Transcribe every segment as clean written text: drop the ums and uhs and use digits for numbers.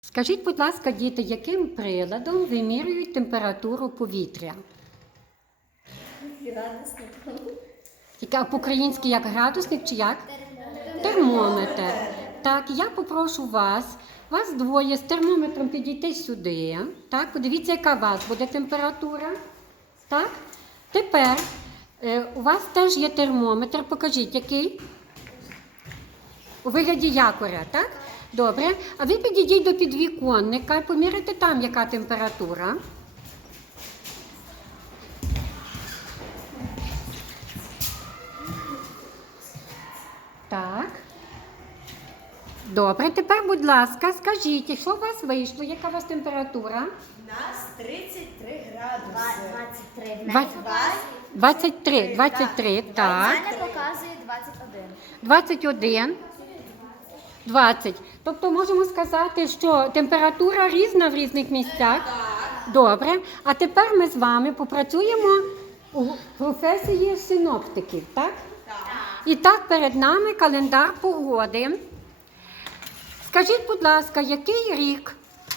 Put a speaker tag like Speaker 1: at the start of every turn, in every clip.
Speaker 1: Скажіть, будь ласка, діти, яким приладом вимірюють температуру повітря?
Speaker 2: Градусник.
Speaker 1: А по-українськи як градусник чи як? Термометр. Так, я попрошу вас двоє з термометром підійти сюди. Так, подивіться, яка у вас буде температура. Так, тепер у вас теж є термометр. Покажіть, який? У вигляді якоря, так? Добре. А ви підійдіть до підвіконника і поміряйте там, яка температура. Так. Добре, тепер, будь ласка, скажіть, що у вас вийшло, яка у вас температура?
Speaker 3: У нас 33 градуси.
Speaker 2: 23.
Speaker 1: 23, так.
Speaker 2: Мене показує 21.
Speaker 1: 21, 20. Тобто можемо сказати, що температура різна в різних місцях? Добре. А тепер ми з вами попрацюємо у професії синоптиків, так? І так, перед нами календар погоди. Скажіть, будь ласка, який рік?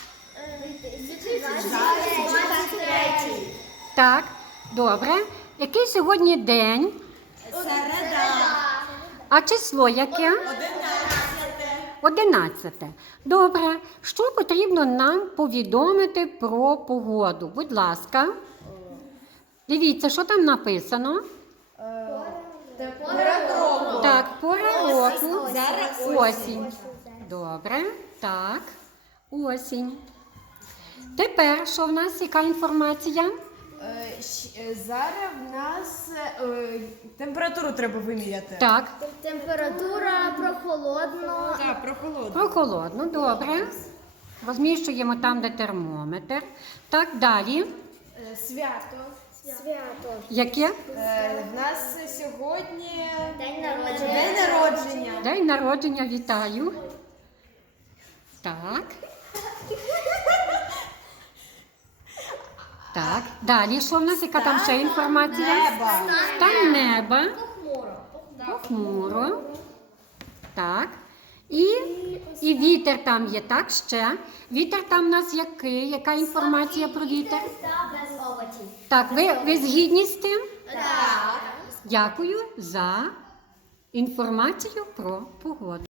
Speaker 2: 23.
Speaker 1: Так, добре. Який сьогодні день?
Speaker 3: Середа.
Speaker 1: А число яке? 11. Добре. Що потрібно нам повідомити про погоду? Будь ласка. Дивіться, що там написано? Так, пора року.
Speaker 3: Зараз
Speaker 1: Осінь. Добре. Так. Осінь. Тепер, що в нас, яка інформація?
Speaker 3: Зараз в нас температуру треба виміряти.
Speaker 1: Так,
Speaker 2: Температура прохолодно.
Speaker 3: Так, прохолодно.
Speaker 1: прохолодно, добре. Розміщуємо там, де термометр. Так, далі.
Speaker 3: Свято.
Speaker 2: Свято.
Speaker 1: Яке?
Speaker 3: В нас сьогодні
Speaker 2: День народження.
Speaker 3: день народження.
Speaker 1: День народження, вітаю. Так. Так, далі, що в нас, яка там ще інформація?
Speaker 3: Неба.
Speaker 1: Стан неба.
Speaker 2: Похмуро.
Speaker 1: Похмуро. Так. І вітер там є, так, ще. Вітер там у нас який? Яка інформація про вітер?
Speaker 2: Та без овочів.
Speaker 1: Так, ви згідні з тим?
Speaker 2: Так.
Speaker 1: Дякую за інформацію про погоду.